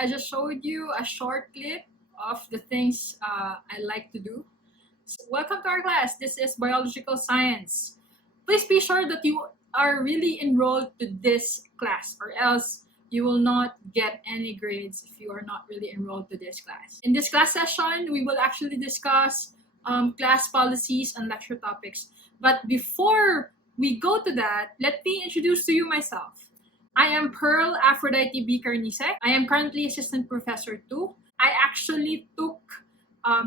I just showed you a short clip of the things I like to do. So welcome to our class. This is biological science. Please be sure that you are really enrolled to this class, or else you will not get any grades if you are not really enrolled to this class. In this class session, we will actually discuss class policies and lecture topics. But before we go to that, let me introduce to you myself. I am Pearl Aphrodite B. Carnice. I am currently assistant professor 2. I actually took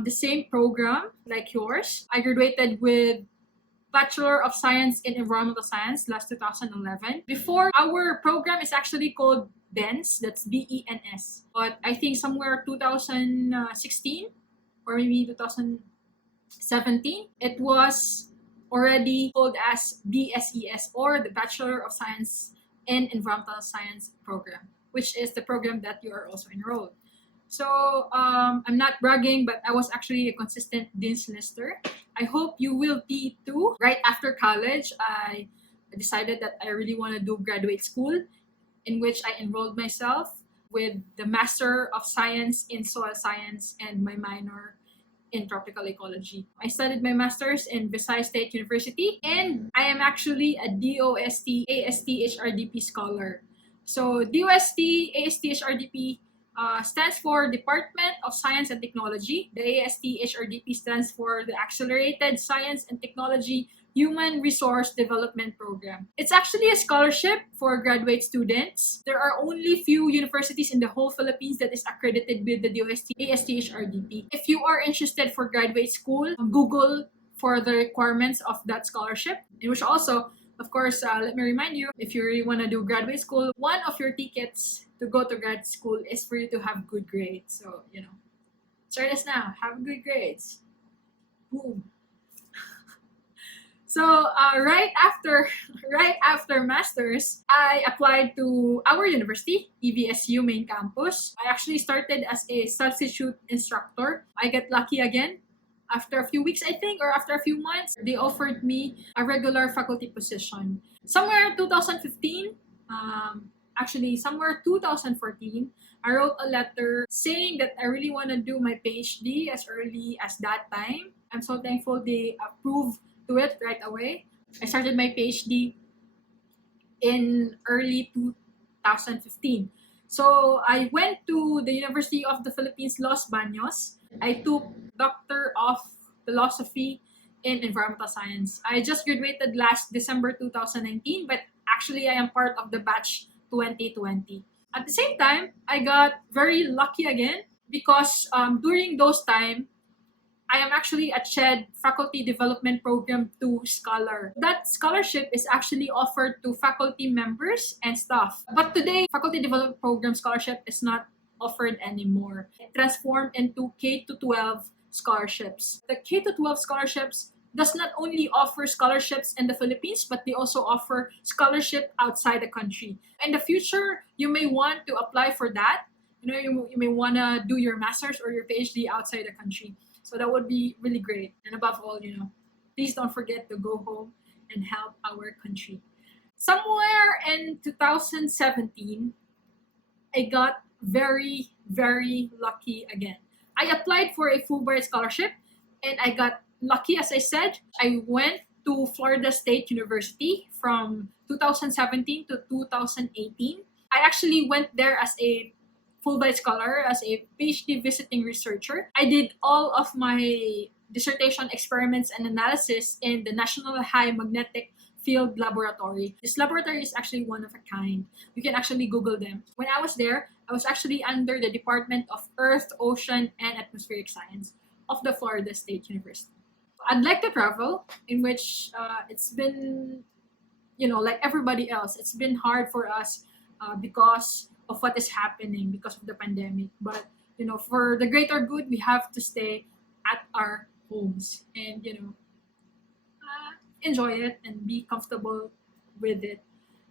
the same program like yours. I graduated with Bachelor of Science in Environmental Science last 2011. Before, our program is actually called BENS, that's BENS. But I think somewhere 2016 or maybe 2017, it was already called as BSES, or the Bachelor of Science in Environmental Science program, which is the program that you are also enrolled. So I'm not bragging, but I was actually a consistent Dean's Lister. I hope you will be too. Right after college, I decided that I really want to do graduate school, in which I enrolled myself with the Master of Science in Soil Science and my minor in tropical ecology. I studied my master's in Visayas State University, and I am actually a DOST AST HRDP scholar. So DOST AST HRDP stands for Department of Science and Technology. The AST HRDP stands for the Accelerated Science and Technology Human Resource Development Program. It's actually a scholarship for graduate students. There are only few universities in the whole Philippines that is accredited with the DOST AST HRDP. If you are interested for graduate school, Google for the requirements of that scholarship, in which also, of course, let me remind you, if you really want to do graduate school, one of your tickets to go to grad school is for you to have good grades. So, start us now. Have good grades. Boom. So right after masters, I applied to our university, EVSU main campus. I actually started as a substitute instructor. I get lucky again. After a few weeks, I think, or after a few months, they offered me a regular faculty position. Somewhere 2015, somewhere 2014, I wrote a letter saying that I really want to do my PhD as early as that time. I'm so thankful they approved to it right away. I started my PhD in early 2015. So I went to the University of the Philippines, Los Baños. I took Doctor of Philosophy in Environmental Science. I just graduated last December 2019, but actually I am part of the batch 2020. At the same time, I got very lucky again because during those time, I am actually a CHED Faculty Development Program 2 scholar. That scholarship is actually offered to faculty members and staff. But today, Faculty Development Program scholarship is not offered anymore. It transformed into K-12 scholarships. The K-12 scholarships does not only offer scholarships in the Philippines, but they also offer scholarship outside the country. In the future, you may want to apply for that. You may want to do your master's or your PhD outside the country. So that would be really great. And above all, please don't forget to go home and help our country. Somewhere in 2017, I got very, very lucky again. I applied for a Fulbright scholarship and I got lucky, as I said. I went to Florida State University from 2017 to 2018. I actually went there as a Fulbright scholar, as a PhD visiting researcher. I did all of my dissertation experiments and analysis in the National High Magnetic Field Laboratory. This laboratory is actually one of a kind. You can actually Google them. When I was there, I was actually under the Department of Earth, Ocean, and Atmospheric Science of the Florida State University. I'd like to travel, in which it's been, like everybody else, it's been hard for us because of what is happening because of the pandemic. But, for the greater good, we have to stay at our homes and, enjoy it and be comfortable with it.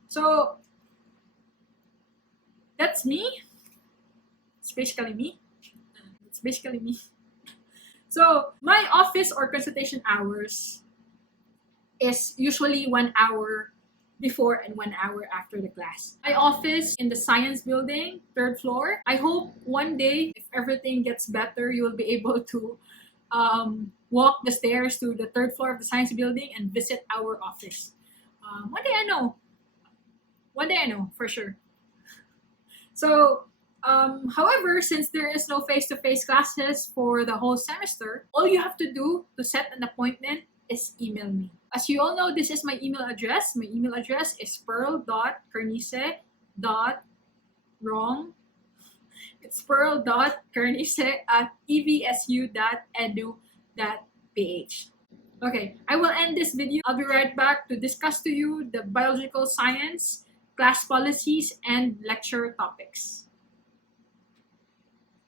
So that's me. It's basically me. So my office or consultation hours is usually 1 hour before and 1 hour after the class. My office in the science building, third floor. I hope one day, if everything gets better, you will be able to walk the stairs to the third floor of the science building and visit our office. One day I know. One day I know for sure. So, however, since there is no face-to-face classes for the whole semester, all you have to do to set an appointment is email me. As you all know, this is my email address. My email address is pearl.carnice.wrong. It's pearl.carnice@evsu.edu.ph. Okay, I will end this video. I'll be right back to discuss to you the biological science, class policies, and lecture topics.